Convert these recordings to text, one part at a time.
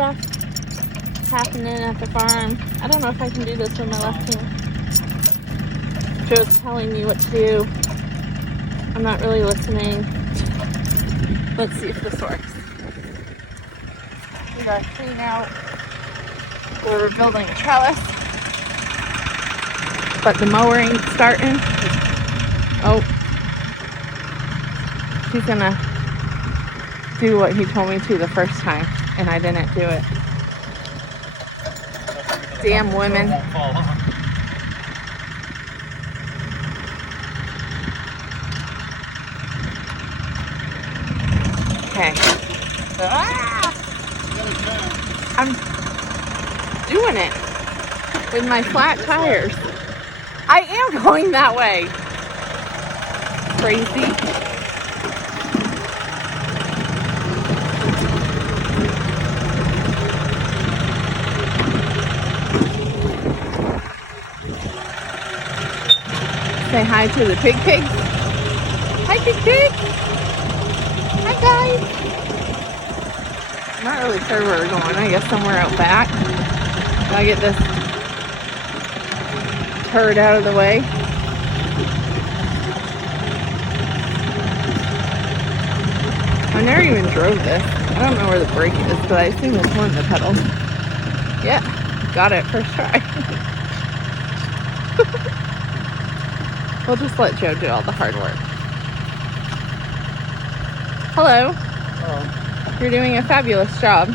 stuff happening at the farm. I don't know if I can do this with my left hand. Joe's telling me what to do. I'm not really listening. Let's see if this works. We got clean out. We're building a trellis, but the mower ain't starting. Oh, he's gonna do what he told me to the first time, and I didn't do it. Damn women. Okay. I'm doing it with my flat tires. I am going that way. Crazy. Say hi to the pig. Hi, pig. Hi, guys. I'm not really sure where we're going. I guess somewhere out back. Gotta get this turd out of the way. I never even drove this. I don't know where the brake is, but I assume it's one of the pedals. Yeah, got it first try. We'll just let Joe do all the hard work. Hello. Hello. You're doing a fabulous job. I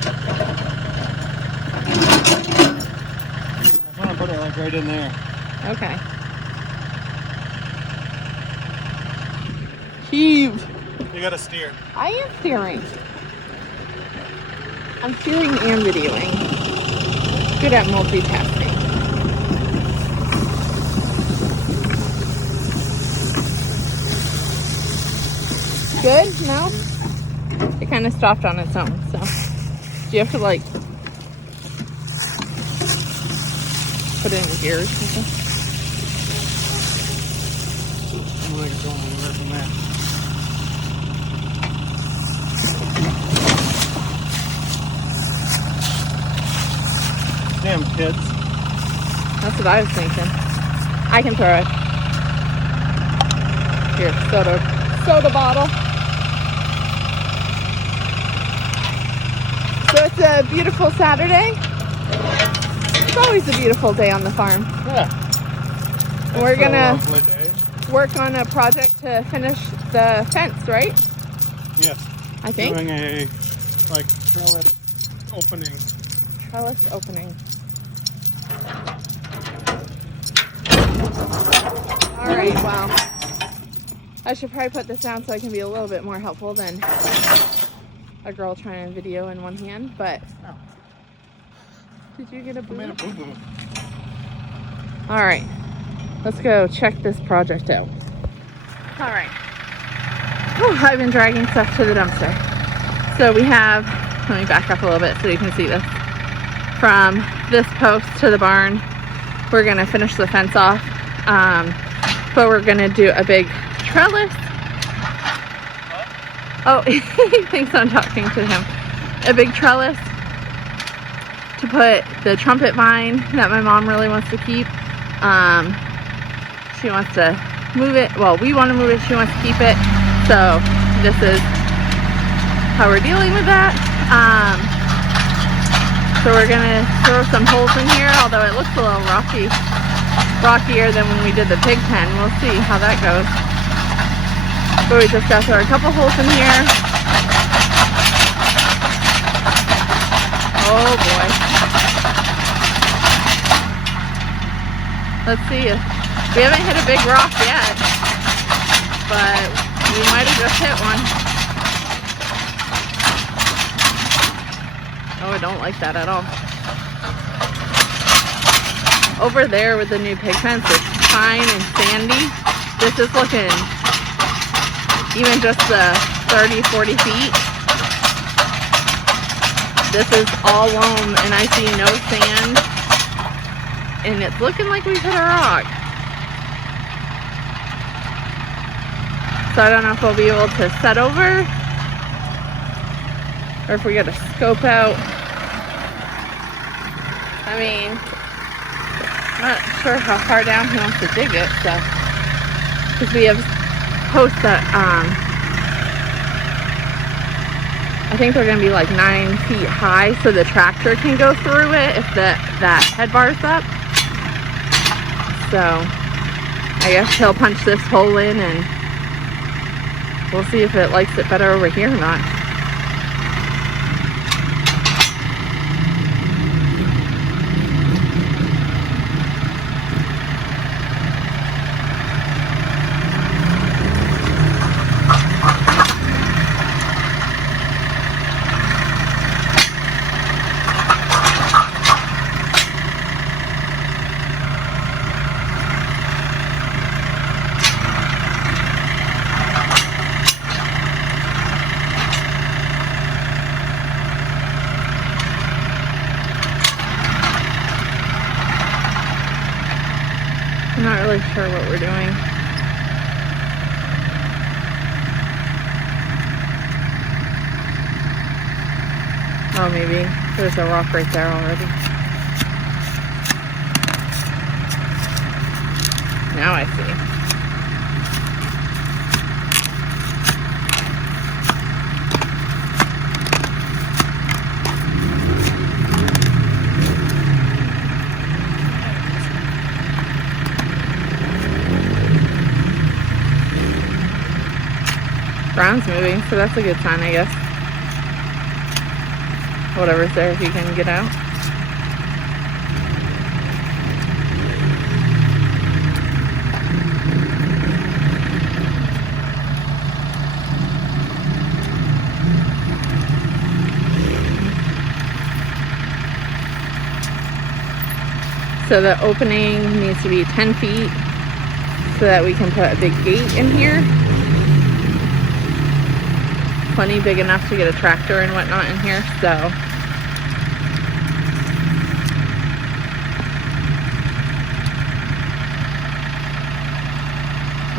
want to put it like right in there. Okay. Heave. You gotta steer. I am steering. I'm steering and videoing. Good at multitasking. Good? No? It kind of stopped on its own, so. Do you have to like put it in gear or something? I'm gonna go anywhere from there. Damn kids. That's what I was thinking. I can throw it. Here, soda bottle. So it's a beautiful Saturday. It's always a beautiful day on the farm. Yeah. We're gonna Lovely day. work on a project to finish the fence, right? Yes. I think. Doing a like trellis opening. Trellis opening. All right, wow. I should probably put this down so I can be a little bit more helpful than a girl trying to video in one hand, but Oh. did you get a I made a boo? boo-boo. All right, let's go check this project out. All right. Oh, I've been dragging stuff to the dumpster. So we have, let me back up a little bit so you can see this. From this post to the barn, we're gonna finish the fence off, but we're gonna do a big trellis. Oh, he thinks I'm talking to him. A big trellis to put the trumpet vine that my mom really wants to keep. She wants to move it. Well, we want to move it. She wants to keep it. So this is how we're dealing with that. So we're gonna throw some holes in here, although it looks a little rockier than when we did the pig pen. We'll see how that goes. But we just got to throw a couple holes in here. Oh boy. Let's see. We haven't hit a big rock yet, but we might have just hit one. Oh, I don't like that at all. Over there with the new pig fence, it's fine and sandy. This is looking even just the 30-40 feet. This is all loam and I see no sand. And it's looking like we've hit a rock. So I don't know if we'll be able to set over or if we gotta scope out I mean, I'm not sure how far down he wants to dig it, so. Because we have posts that, I think they're going to be like 9 feet high, so the tractor can go through it if that head bar's up. So, I guess he'll punch this hole in and we'll see if it likes it better over here or not. I'm not really sure what we're doing. Oh, maybe there's a rock right there already. Now I see. Ground's moving, so that's a good sign, I guess. Whatever's there, if you can get out. So the opening needs to be 10 feet so that we can put a big gate in here. Plenty big enough to get a tractor and whatnot in here, so.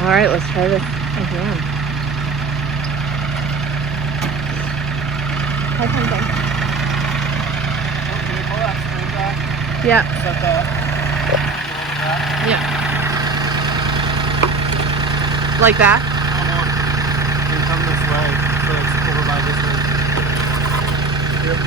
All right, let's try this again. Hi, Pumpkin. Okay, pull that string back. Yeah. Set that. Yeah. Like that? You come this way. So it's over by this way. Yep.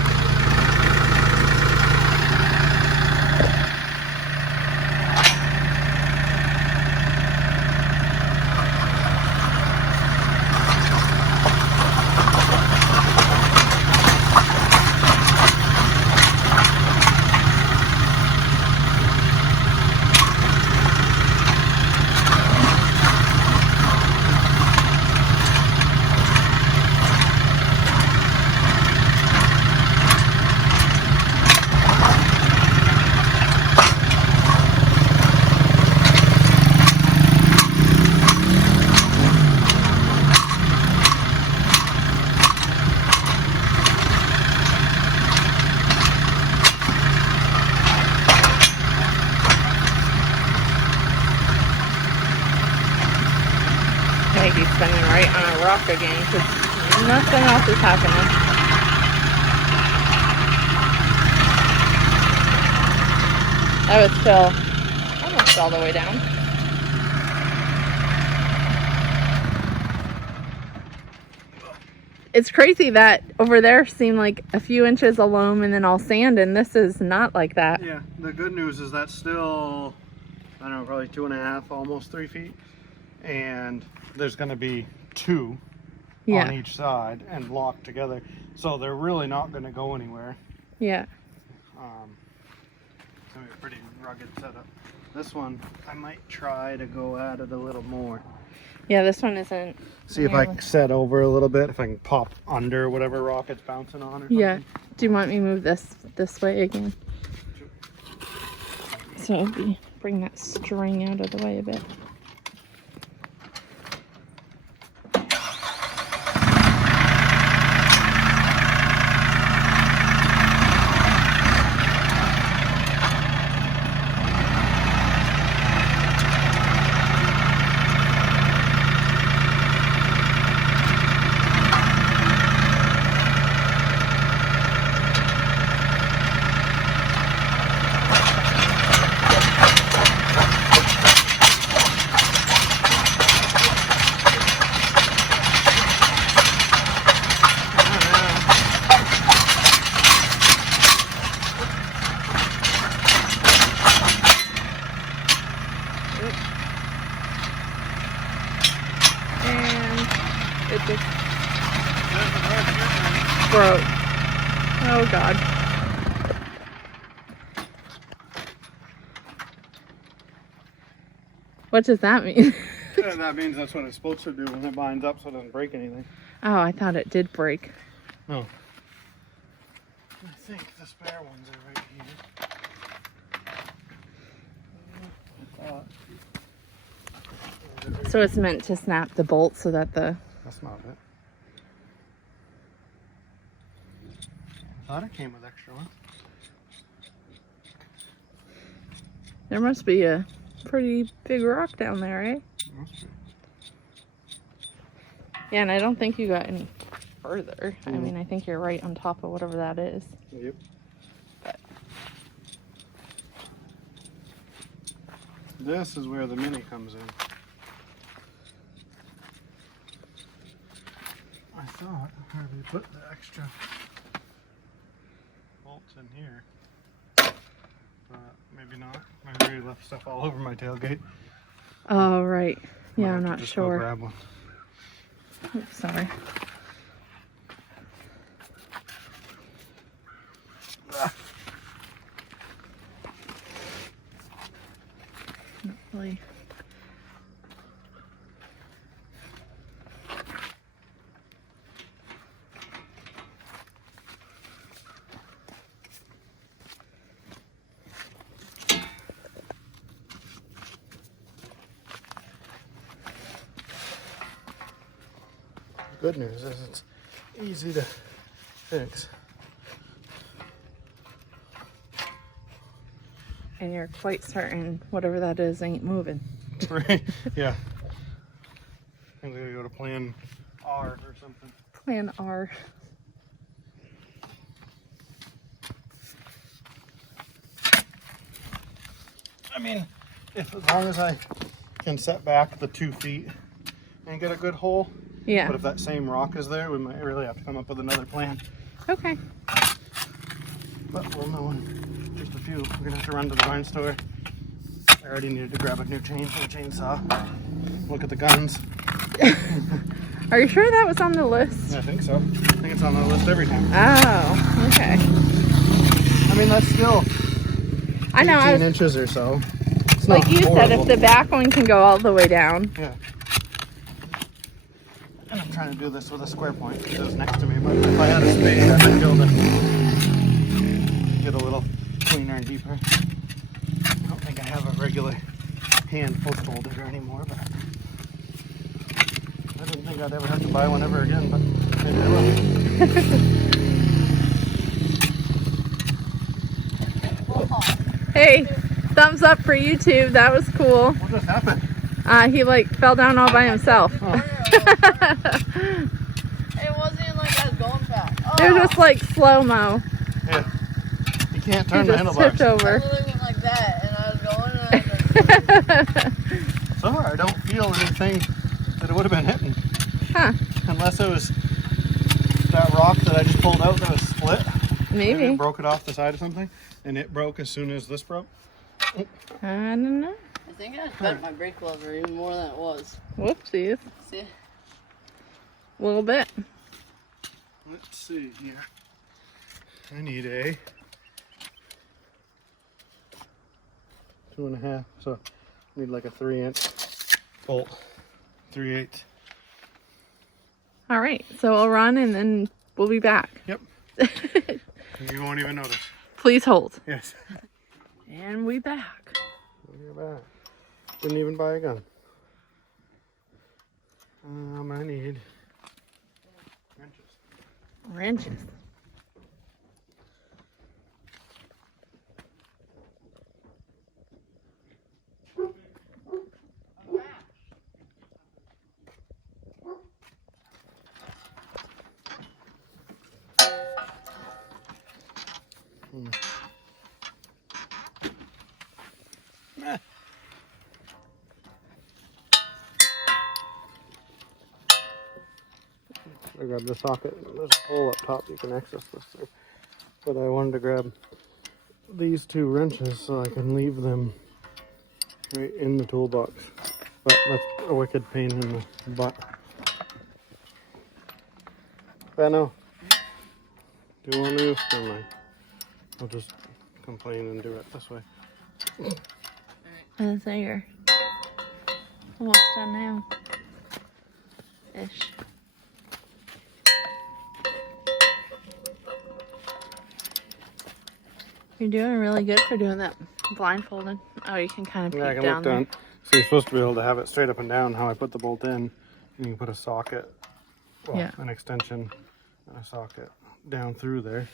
He's spinning right on a rock again because nothing else is happening. That was still almost all the way down. It's crazy that over there seemed like a few inches of loam and then all sand, and this is not like that. Yeah, the good news is that's still, I don't know, probably 2.5, almost 3 feet. And there's going to be 2 on each side and locked together, so they're really not going to go anywhere. Yeah. It's going to be a pretty rugged setup. This one, I might try to go at it a little more. Yeah, this one isn't. See if I can set over a little bit, if I can pop under whatever rock it's bouncing on or something. Yeah. Do you want me to move this way again? So it'll be, bring that string out of the way a bit. it just broke. Oh God. What does that mean? Yeah, that means that's what it's supposed to do when it binds up so it doesn't break anything. Oh, I thought it did break. No. I think the spare ones are right here. So it's meant to snap the bolt so that the... That's not it. I thought it came with extra ones. There must be a pretty big rock down there, eh? Must be. Yeah, and I don't think you got any further. I mean, I think you're right on top of whatever that is. Yep. But this is where the Mini comes in. I thought we put the extra bolts in here, but maybe not. I already left stuff all over my tailgate. oh, right. Yeah, Might I'm have to not just go sure. grab one. Oops, sorry. Ah. Not really. Good news is it's easy to fix. And you're quite certain whatever that is ain't moving. Right? Yeah. I think we gotta go to plan R or something. Plan R. I mean, if as long as I can set back the 2 feet and get a good hole. Yeah. But if that same rock is there, we might really have to come up with another plan. Okay. But we'll know in just a few. We're gonna have to run to the vine store. I already needed to grab a new chain for the chainsaw. Look at the guns. Are you sure that was on the list? I think so. I think it's on the list every time. Oh, okay. I mean, that's still I know. 18 inches or so. It's Like not you said, horrible. if the back one can go all the way down. Yeah. And I'm trying to do this with a square point because it was next to me, but if I had a spade, I might be able to get a little cleaner and deeper. I don't think I have a regular hand post holder anymore, but I didn't think I'd ever have to buy one ever again, but maybe I will. Hey, thumbs up for YouTube. That was cool. What just happened? He like fell down all by himself. Oh. It wasn't even like I was going fast. Oh, It was just like slow-mo. Yeah. You can't He turn the just handlebars. tipped I over. literally went like that, and I was going, and I was like, So far, I don't feel anything that it would have been hitting. Huh, Unless it was that rock that I just pulled out that was split. Maybe maybe. it broke it off the side of something, and it broke as soon as this broke. I don't know. I think I bent my brake lever even more than it was. Whoopsies. See? A little bit. Let's see here. I need a 2.5, so I need like a 3-inch bolt, 3/8. All right, so I'll run and then we'll be back. Yep. You won't even notice. Please hold. Yes. And we back. We're back. Didn't even buy a gun. I need wrenches. Wrenches. I grabbed the socket. There's a hole up top you can access this through. But I wanted to grab these 2 wrenches so I can leave them right in the toolbox. But that's a wicked pain in the butt. Benno. Do you want to? Never mind. I'll just complain and do it this way. And so you're almost done now. Ish. You're doing really good for doing that blindfolded. Oh, you can kind of peek Yeah, I can down look there. down. So you're supposed to be able to have it straight up and down how I put the bolt in. And you can put a socket, well, Yeah. an extension and a socket down through there.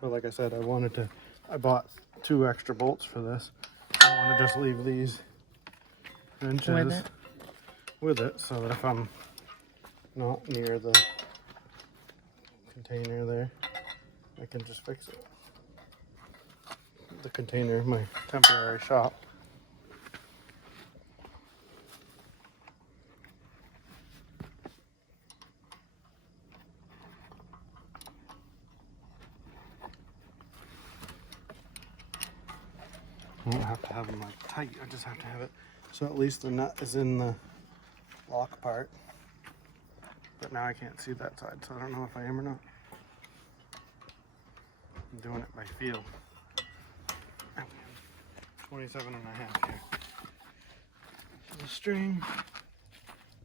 But like I said, I bought 2 extra bolts for this. I want to just leave these wrenches with it so that if I'm not near the container there, I can just fix it. The container, my temporary shop. I don't have to have them like tight, I just have to have it so at least the nut is in the lock part. But now I can't see that side, so I don't know if I am or not. I'm doing it by feel. 27 and a half here. So the string,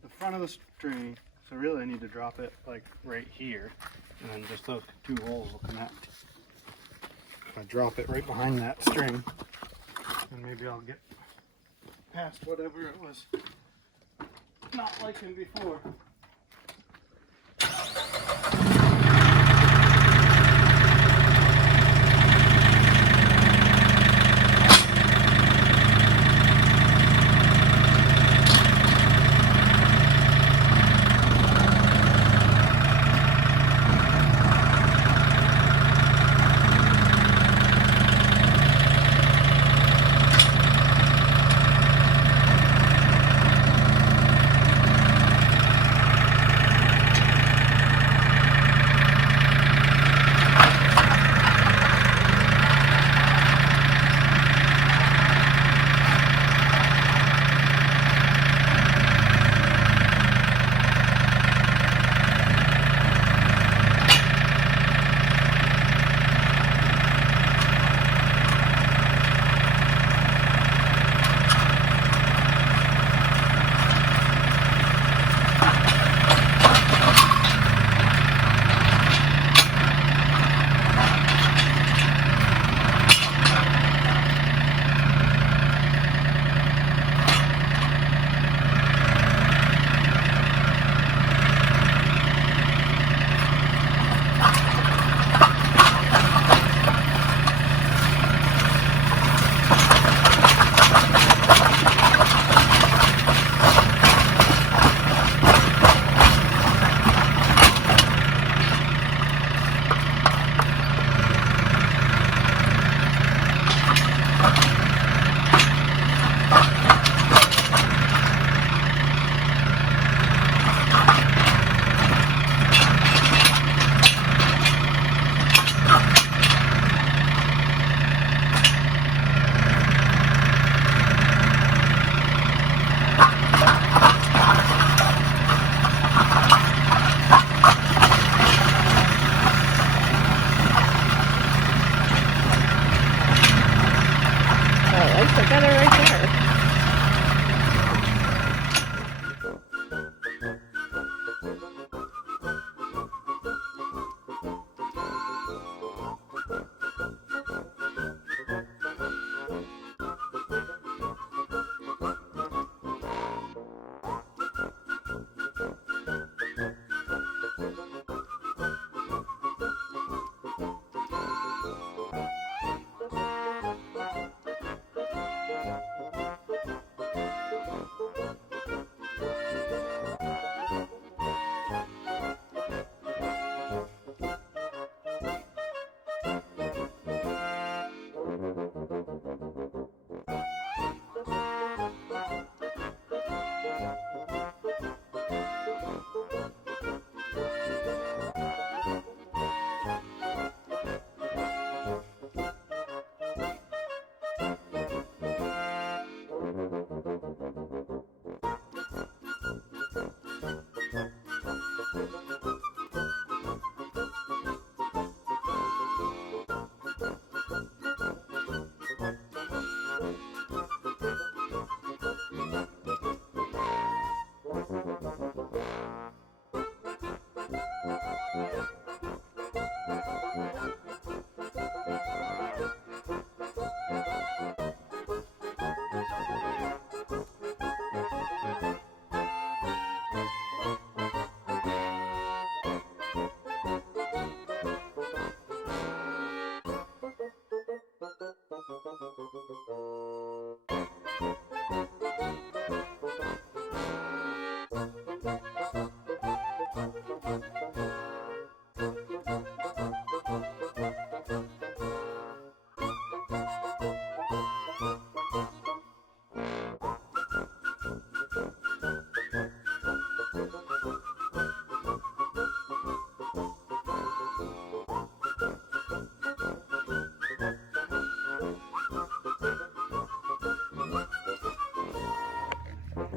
the front of the string, so really I need to drop it like right here, and then just those 2 holes will connect. If I drop it right behind that string, then maybe I'll get past whatever it was not liking before.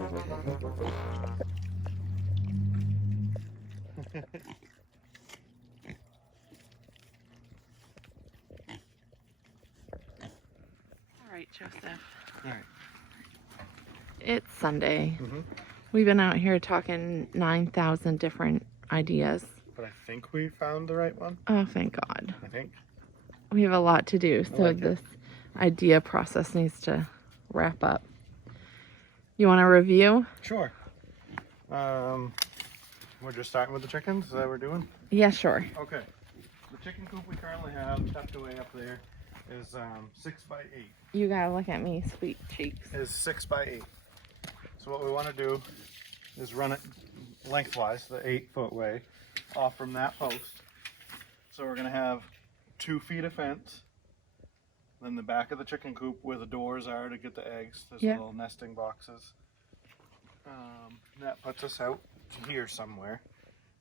All right, Joseph. All right. It's Sunday. Mm-hmm. We've been out here talking 9,000 different ideas. But I think we found the right one. Oh, thank God. I think. We have a lot to do, so like it. this idea process needs to wrap up. You want to review? Sure. We're just starting with the chickens. Is that what we're doing? Yeah, sure. Okay. The chicken coop we currently have tucked away up there is 6 by 8. You gotta look at me, sweet cheeks. Is 6 by 8. So what we want to do is run it lengthwise, the 8-foot way, off from that post. So we're gonna have 2 feet of fence. Then the back of the chicken coop where the doors are to get the eggs. There's little nesting boxes. That puts us out to here somewhere,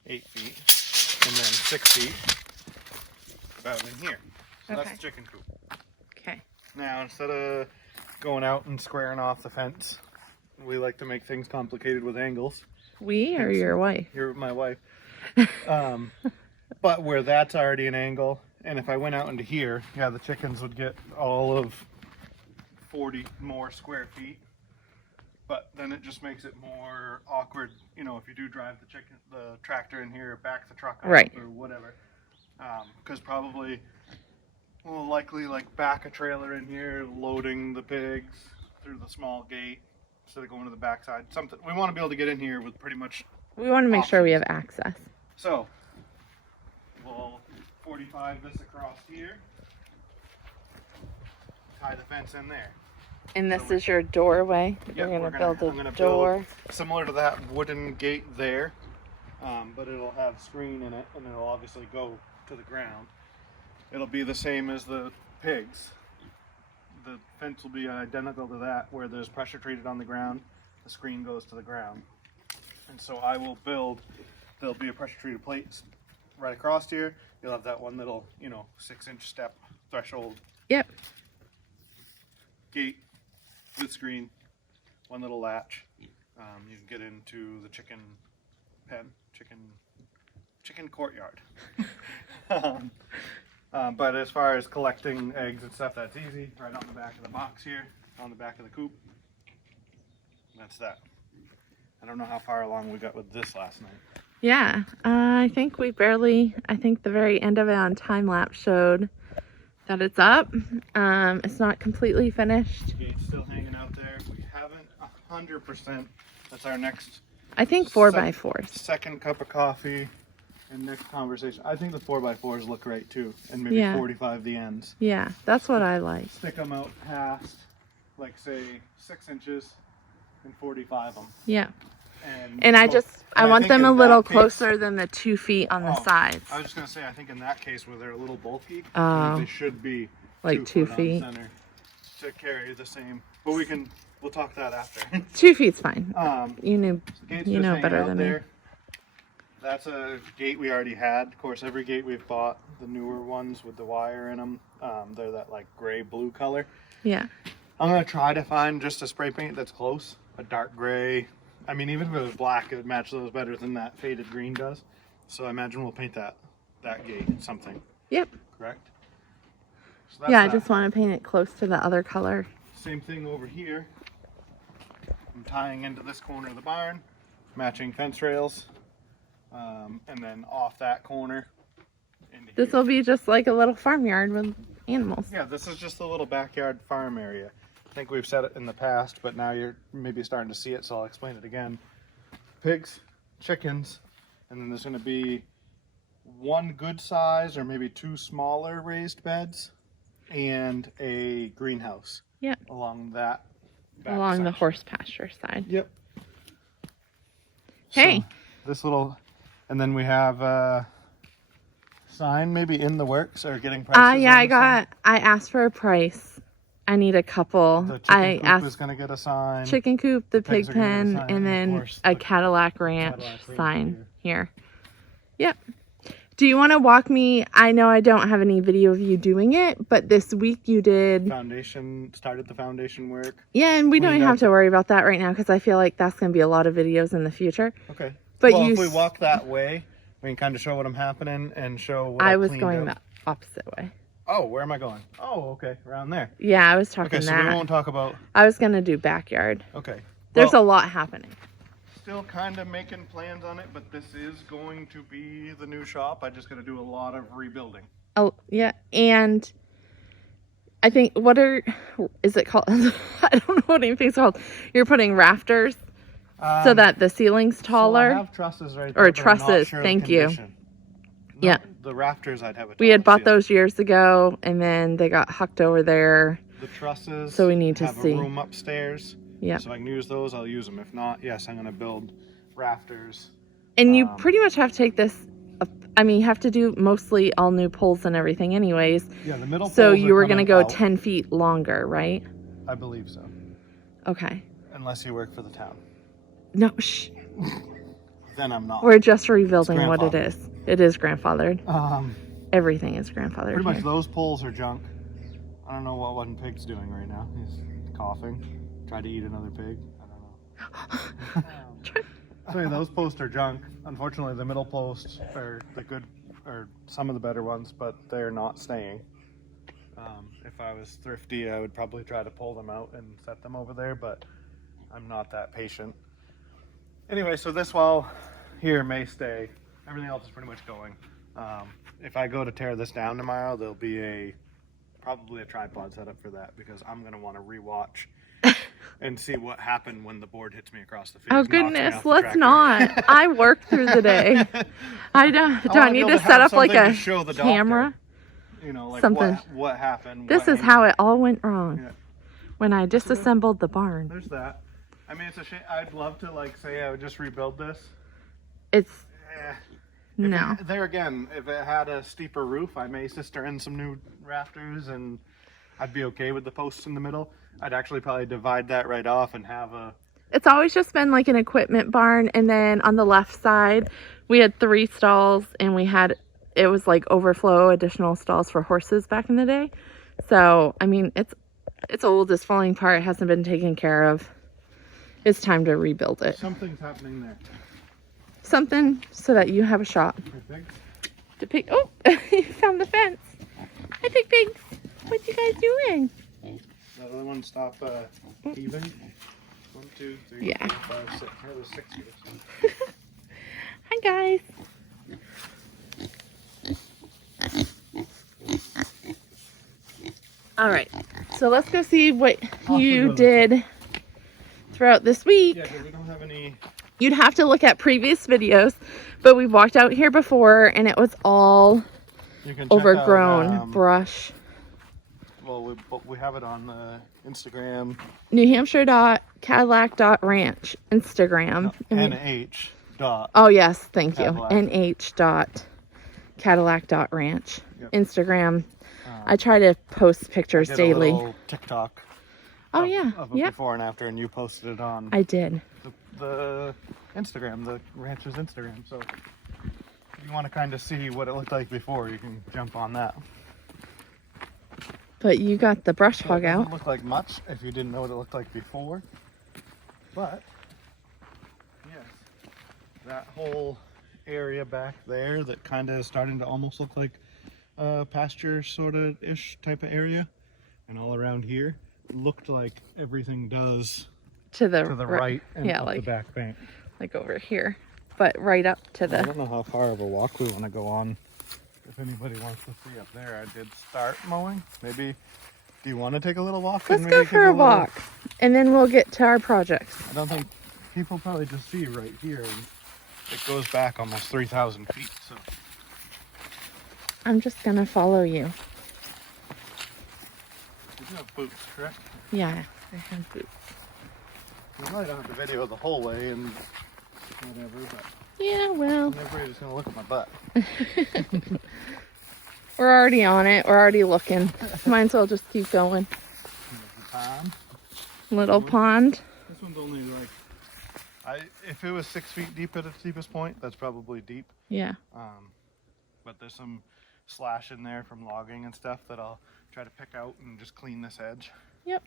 8 feet, and then 6 feet about in here. So that's the chicken coop. Okay. Now, instead of going out and squaring off the fence, we like to make things complicated with angles. We or your wife? You're my wife. But where that's already an angle, and if I went out into here, yeah, the chickens would get all of 40 more square feet. But then it just makes it more awkward, you know, if you do drive the tractor in here, back the truck up Right. or whatever. Because probably, we'll likely like back a trailer in here, loading the pigs through the small gate instead of going to the backside. Something we want to be able to get in here with pretty much. We want to make sure we have access. So we'll 45 this across here, tie the fence in there. And this is your doorway? Yeah, You're we're gonna build I'm a gonna door? build similar to that wooden gate there, but it'll have screen in it, and it'll obviously go to the ground. It'll be the same as the pigs. The fence will be identical to that, where there's pressure treated on the ground, the screen goes to the ground. And so I will build, there'll be a pressure treated plate right across here. You'll have that one little, 6-inch step threshold Yep. gate with screen, one little latch. You can get into the chicken pen, chicken courtyard. But as far as collecting eggs and stuff, that's easy. Right on the back of the box here, on the back of the coop. That's that. I don't know how far along we got with this last night. Yeah. I think the very end of it on time lapse showed that it's up. It's not completely finished. Gate's still hanging out there. We haven't 100%. That's our next. I think 4x4s. Second cup of coffee and next conversation. I think the 4x4s look right too, and maybe Yeah. 45 the ends. Yeah, that's what I like. Stick them out past, like say 6 inches, and 45 them. Yeah. And I want think them a in little that case- closer than the 2 feet on the Oh, sides. I was just gonna say, I think in that case where they're a little bulky, Oh. they should be Like 2 2 foot on feet. center to carry the same. But we'll talk that after. 2 feet's fine. You know, Gate's you just know hanging better out than there. me. That's a gate we already had. Of course, every gate we've bought, the newer ones with the wire in them, they're that like gray blue color. Yeah. I'm gonna try to find just a spray paint that's close, a dark gray. I mean, even if it was black, it would match those better than that faded green does. So I imagine we'll paint that gate something. Yep. Correct. So that's Yeah, I that. just want to paint it close to the other color. Same thing over here. I'm tying into this corner of the barn, matching fence rails, and then off that corner. Into This here. will be just like a little farmyard with animals. Yeah, this is just a little backyard farm area. I think we've said it in the past, but now you're maybe starting to see it, so I'll explain it again. Pigs, chickens, and then there's going to be one good size or maybe 2 smaller raised beds and a greenhouse. Yep. Along that back Along the section. horse pasture side. Yep. Hey. So this little, and then we have a sign maybe in the works or getting prices. Yeah, on the sign. I asked for a price. I need a couple. The I chicken coop asked is going to get a sign. chicken coop, the pigs pig are gonna get a pen, sign, and and of then course a the Cadillac Ranch Cadillac Ranch sign here. Yep. Do you want to walk me? I know I don't have any video of you doing it, but this week you did. Started the foundation work. Yeah, and we don't Cleaned have up to worry about that right now because I feel like that's going to be a lot of videos in the future. Okay. But well, you. if we walk that way, we can kind of show what I'm happening and show what I was cleaned going up. the opposite way. Oh, where am I going? Oh, okay, around there. Yeah, I was talking Okay, so that. we won't talk about. I was going to do backyard. Okay. There's Well, a lot happening. still kind of making plans on it, but this is going to be the new shop. I just got to do a lot of rebuilding. Oh, yeah. And I think, is it called? I don't know what anything's called. You're putting rafters so that the ceiling's taller. So I have trusses right Or there, but I'm not trusses, sure of thank the you. condition. Yeah. The rafters I'd have a We had taller bought ceiling. those years ago and then they got hucked over there. The trusses. So we need to have see. a room upstairs. Yeah. So I can use those. I'll use them. If not, yes, I'm going to build rafters. And you pretty much have to take this, I mean, you have to do mostly all new poles and everything anyways. Yeah, the middle. So poles you are were going to coming go out. 10 feet longer, right? I believe so. Okay. Unless you work for the town, No, shh. then I'm not. We're just rebuilding what it grandfathered. is. It is grandfathered. Everything is grandfathered Pretty much here. those poles are junk. I don't know what one pig's doing right now. He's coughing. Tried to eat another pig. I don't know. So yeah, those posts are junk. Unfortunately, the middle posts are the good, or some of the better ones, but they're not staying. If I was thrifty, I would probably try to pull them out and set them over there, but I'm not that patient. Anyway, so this wall here may stay. Everything else is pretty much going. If I go to tear this down tomorrow, there'll be probably a tripod set up for that because I'm going to want to rewatch and see what happened when the board hits me across the face. Oh knocks me goodness, off the let's tractor. not. I work through the day. I don't. Do I wanna be need able to have set up like something a to show the doctor, camera? You know, like Something. what happened. This what is how angle. it all went wrong Yeah. when I disassembled the barn. There's that. I mean, it's a shame. I'd love to say I would just rebuild this. It's Eh. no. There again, if it had a steeper roof, I may sister in some new rafters and I'd be okay with the posts in the middle. I'd actually probably divide that right off and have a... It's always just been like an equipment barn, and then on the left side we had 3 stalls, and it was like overflow additional stalls for horses back in the day. So I mean, it's old, it's falling apart, it hasn't been taken care of. It's time to rebuild it. Something's happening there. Something so that you have a shot Okay. to pick. Oh, you found the fence. Hi, pig pigs. What you guys doing? The other one stop even. 1, 2, 3, Yeah. 4, 5, 6. There was 6 here. Hi, guys. All right, so let's go see what you did throughout this week. Yeah, because we don't have any... You'd have to look at previous videos, but we walked out here before and it was all You can check overgrown out, brush. well, we have it on the Instagram. New Hampshire.Cadillac.Ranch Instagram. NH dot. Oh yes, thank you. Cadillac. nh.Cadillac.Ranch Yep. Instagram. I try to post pictures Did daily. a little TikTok. Oh of, yeah, Of a yep. before and after, and you posted it on I did. the Instagram, the rancher's Instagram. So if you want to kind of see what it looked like before, you can jump on that. But you got the brush So it hog doesn't out. look like much if you didn't know what it looked like before. But yes, that whole area back there that kind of is starting to almost look like a pasture sort of ish type of area, and all around here looked like everything does To the, to the right and yeah, up like the back bank. like over here, but right up to I the. don't know how far of a walk we want to go on. If anybody wants to see up there, I did start mowing. Maybe, do you want to take a little walk? Let's and go maybe for give a little- walk, and then we'll get to our projects. I don't think people probably just see right here. And it goes back almost 3,000 feet. So I'm just gonna follow you. you do have boots, correct? Yeah, I have boots. You might don't have the video the whole way and whatever, but Yeah, well, everybody's gonna look at my butt. we're already on it. We're already looking. Might as well just keep going. There's the pond. Little pond. This one's only like, if it was 6 feet deep at its deepest point, that's probably deep. Yeah. but there's some slash in there from logging and stuff that I'll try to pick out and just clean this edge. Yep.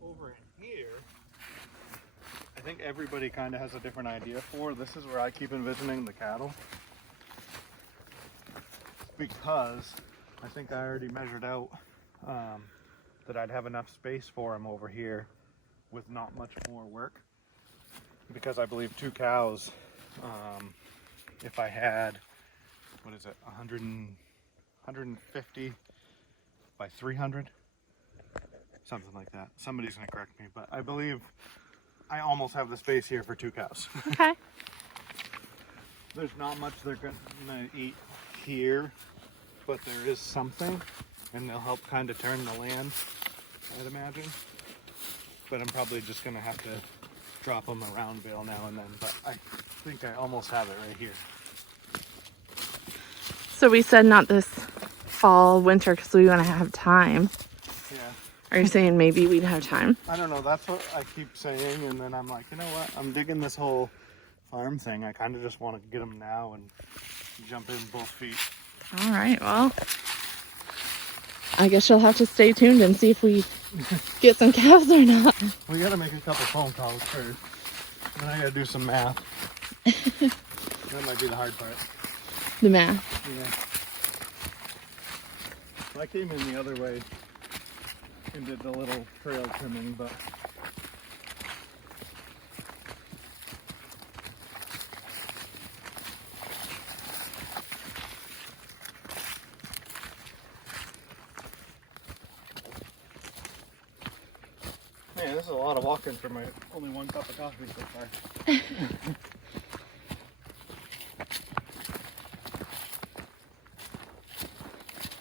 Over in here, I think everybody kind of has a different idea for. This is where I keep envisioning the cattle, because I think I already measured out that I'd have enough space for them over here with not much more work, because I believe 2 cows, if I had, what is it, 150 by 300, something like that. Somebody's gonna correct me, but I believe I almost have the space here for 2 cows. Okay. There's not much they're gonna eat here, but there is something, and they'll help kind of turn the land, I'd imagine. But I'm probably just gonna have to drop them around bale now and then, but I think I almost have it right here. So we said not this fall, winter, because we want to have time. Yeah. Are you saying maybe we'd have time? I don't know, that's what I keep saying, and then I'm like, you know what, I'm digging this whole farm thing. I kind of just want to get them now and jump in both feet. All right, well, I guess you'll have to stay tuned and see if we get some cows or not. We gotta make a couple phone calls first, and I gotta do some math. That might be the hard part. The math. Yeah. I came in the other way and did the little trail trimming, but man, this is a lot of walking for my only 1 cup of coffee so far.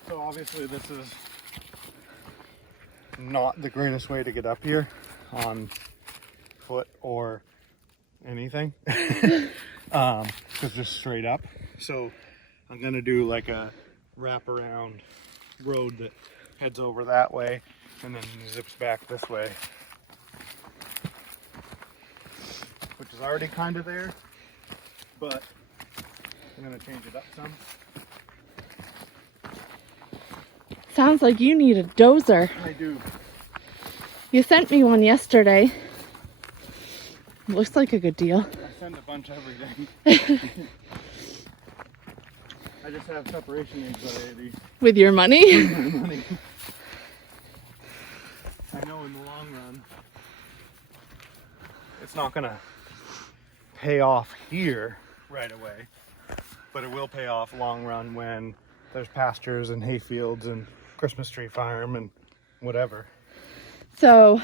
So obviously this is not the greatest way to get up here on foot or anything, because just straight up. So I'm gonna do like a wraparound road that heads over that way and then zips back this way, which is already kind of there, but I'm gonna change it up some. Sounds like you need a dozer. I do. You sent me one yesterday. Looks like a good deal. I send a bunch every day. I just have separation anxiety. With your money? My money. I know in the long run, it's not gonna pay off here right away, but it will pay off long run when there's pastures and hay fields and Christmas tree farm and whatever. So,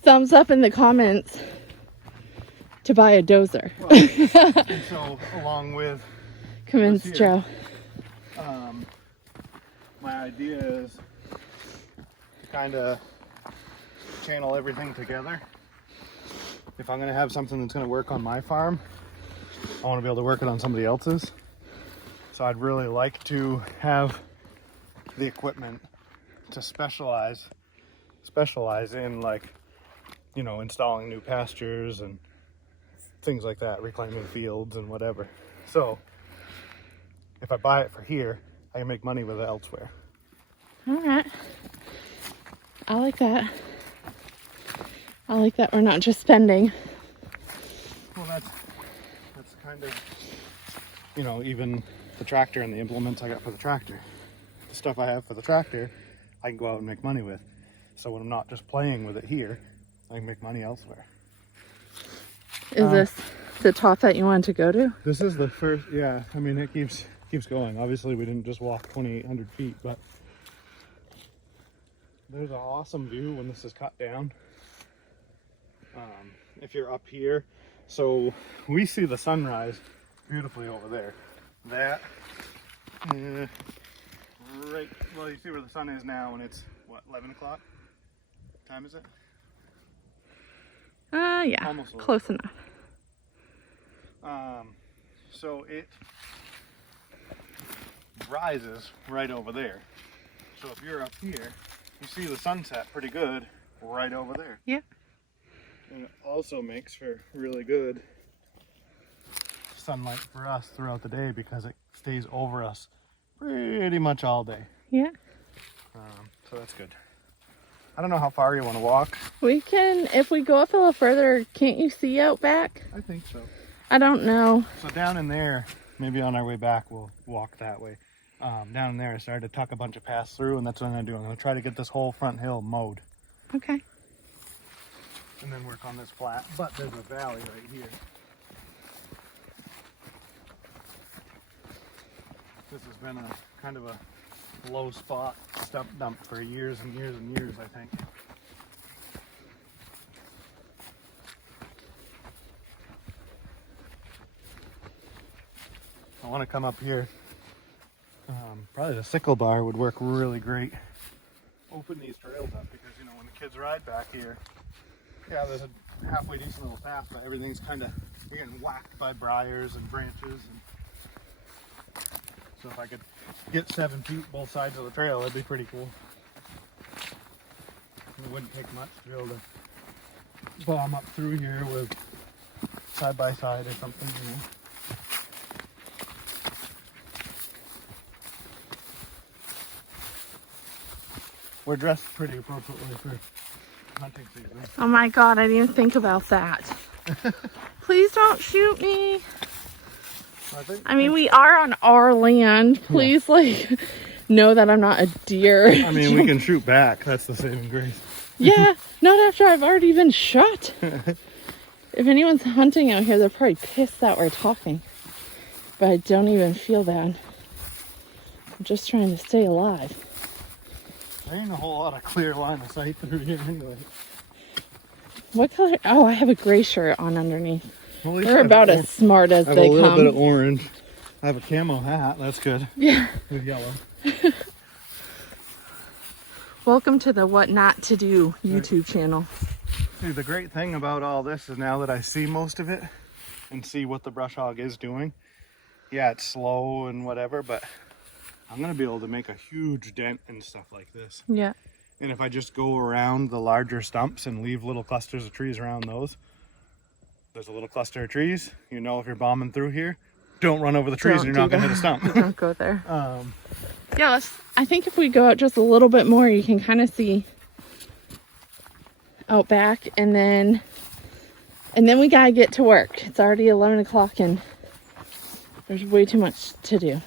thumbs up in the comments to buy a dozer. Well, and so along with Convince here. Joe. My idea is to kind of channel everything together. If I'm going to have something that's going to work on my farm, I want to be able to work it on somebody else's. So I'd really like to have the equipment to specialize in, like, you know, installing new pastures and things like that, reclaiming fields and whatever. So if I buy it for here, I can make money with it elsewhere. All right. I like that. I like that we're not just spending. Well, that's kind of, you know, even the tractor and the implements I got for the tractor. The stuff I have for the tractor, I can go out and make money with. So when I'm not just playing with it here, I can make money elsewhere. Is this the top that you want to go to? This is the first, yeah, I mean, it keeps going. Obviously, we didn't just walk 2,800 feet, but there's an awesome view when this is cut down. If you're up here, so we see the sunrise beautifully over there. That, right, well, you see where the sun is now, and it's, what, 11 o'clock? What time is it? Yeah, Almost close enough. So it rises right over there. So if you're up here, you see the sunset pretty good right over there. Yeah. And it also makes for really good sunlight for us throughout the day because it stays over us pretty much all day. Yeah. So that's good. I don't know how far you want to walk. We can, if we go up a little further, can't you see out back? I think so. I don't know. So down in there, maybe on our way back, we'll walk that way. Down in there, I started to tuck a bunch of paths through, and that's what I'm going to do. I'm going to try to get this whole front hill mowed. Okay. And then work on this flat. But there's a valley right here. This has been a kind of a low spot stump dump for years and years and years, I think. I want to come up here. Probably the sickle bar would work really great. Open these trails up because, you know, when the kids ride back here, yeah, there's a halfway decent little path, but everything's kind of, you're getting whacked by briars and branches. And so if I could get 7 feet both sides of the trail, that'd be pretty cool. It wouldn't take much to be able to bomb up through here with side by side or something, you know. We're dressed pretty appropriately for hunting season. Oh my God, I didn't even think about that. Please don't shoot me. I mean, we are on our land. Please, like, know that I'm not a deer. I mean, we can shoot back. That's the saving grace. Yeah, not after I've already been shot. If anyone's hunting out here, they're probably pissed that we're talking. But I don't even feel bad. I'm just trying to stay alive. There ain't a whole lot of clear line of sight through here anyway. What color? Oh, I have a gray shirt on underneath. Well, at least They're about as smart as I have they a little come. bit of orange. I have a camo hat. That's good. Yeah. With yellow. Welcome to the What Not to Do YouTube channel. Dude, the great thing about all this is now that I see most of it and see what the brush hog is doing. Yeah, it's slow and whatever, but I'm going to be able to make a huge dent and stuff like this. Yeah. And if I just go around the larger stumps and leave little clusters of trees around those, there's a little cluster of trees. You know, if you're bombing through here, don't run over the trees and you're not going to hit a stump. Don't go there. Yeah, I think if we go out just a little bit more, you can kind of see out back, and then we got to get to work. It's already 11 o'clock and there's way too much to do.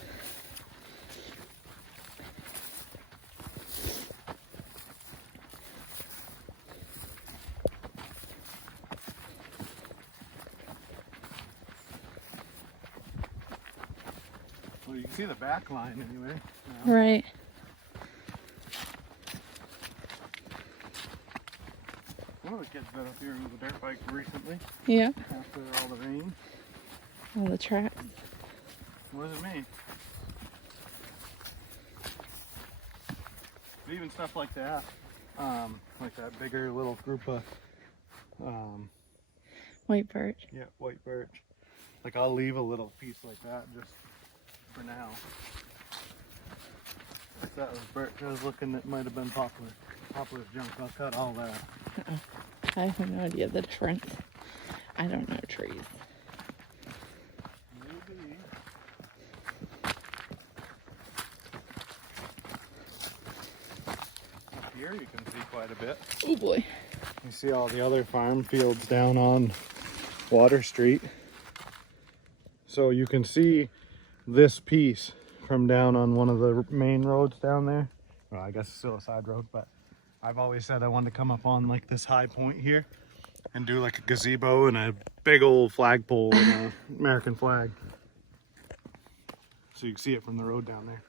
Well, you can see the back line anyway. Right. One of the kids got up here with a dirt bike recently Yeah. after all the rain. On the track. What does it mean? But even stuff like that, like that bigger little group of, White birch. yeah, white birch. Like I'll leave a little piece like that just for now. If that was birch, I was looking, it might have been poplar. Poplar's junk. I'll cut all that. I have no idea the difference. I don't know trees. Maybe. Up here you can see quite a bit. Oh boy. You see all the other farm fields down on Water Street. So you can see this piece from down on one of the main roads down there. Well, I guess it's still a side road, but I've always said I wanted to come up on like this high point here and do like a gazebo and a big old flagpole with an American flag. So you can see it from the road down there.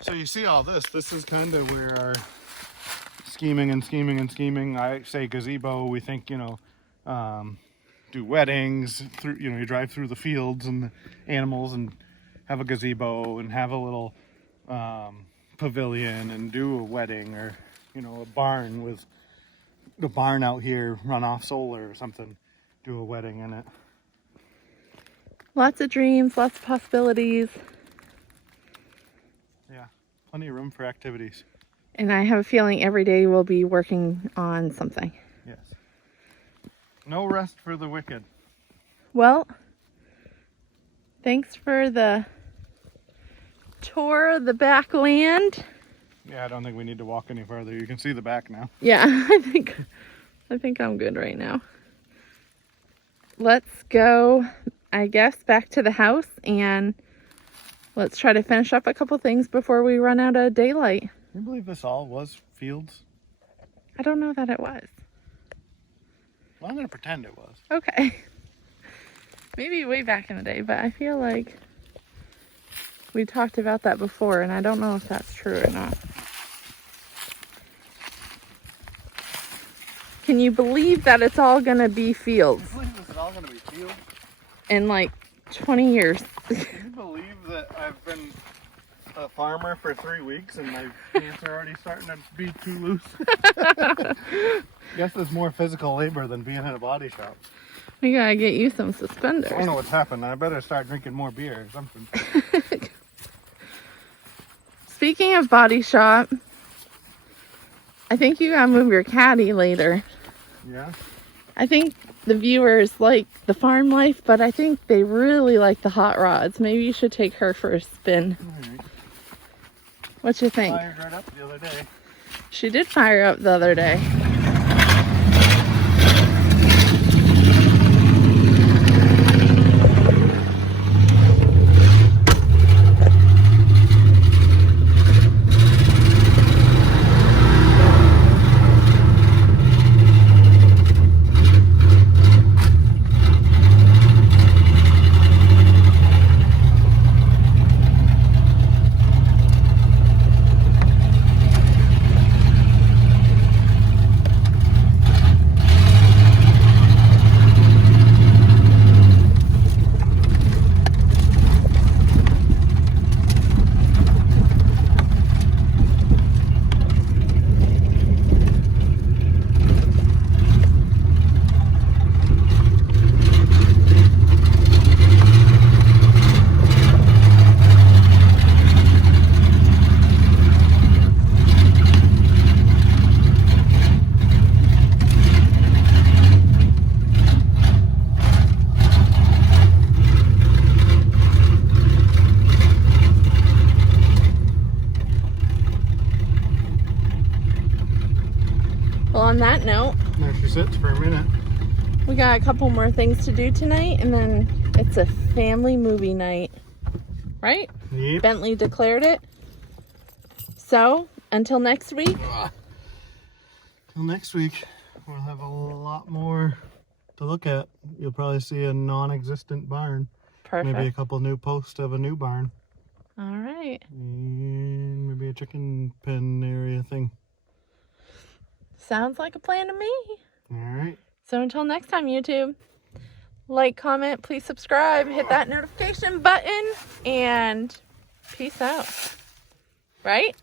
So you see all this. This is kind of where our scheming and scheming and scheming. I say gazebo, we think, you know, do weddings through, you know, you drive through the fields and the animals and have a gazebo and have a little pavilion and do a wedding, or, you know, a barn with the barn out here run off solar or something, do a wedding in it. Lots of dreams, lots of possibilities. Yeah, plenty of room for activities. And I have a feeling every day we'll be working on something. Yes. No rest for the wicked. Well, thanks for the tour of the back land. Yeah, I don't think we need to walk any further. You can see the back now. Yeah, I think I'm good right now. Let's go, I guess, back to the house and let's try to finish up a couple things before we run out of daylight. Can you believe this all was fields? I don't know that it was. Well, I'm going to pretend it was. Okay. Maybe way back in the day, but I feel like we talked about that before and I don't know if that's true or not. Can you believe that it's all going to be fields Can you believe this is all going to be fields? in like 20 years? Can you believe that I've been a farmer for 3 weeks and my pants are already starting to be too loose? Guess there's more physical labor than being in a body shop. We gotta get you some I suspenders. don't know what's happened. I better start drinking more beer or something. Speaking of body shop, I think you gotta move your caddy later. Yeah? I think the viewers like the farm life, but I think they really like the hot rods. Maybe you should take her for a spin. Alright. What you think? Fired right up the other day. She did fire up the other day. Well, on that note, There she sits for a minute. we got a couple more things to do tonight, and then it's a family movie night, right? Yep. Bentley declared it. So, until next week, Till next week, we'll have a lot more to look at. You'll probably see a non-existent barn. perfect. Maybe a couple new posts of a new barn. All right. And maybe a chicken pen area thing. Sounds like a plan to me. Alright. So until next time, YouTube, like, comment, please subscribe, hit that notification button, and peace out. Right?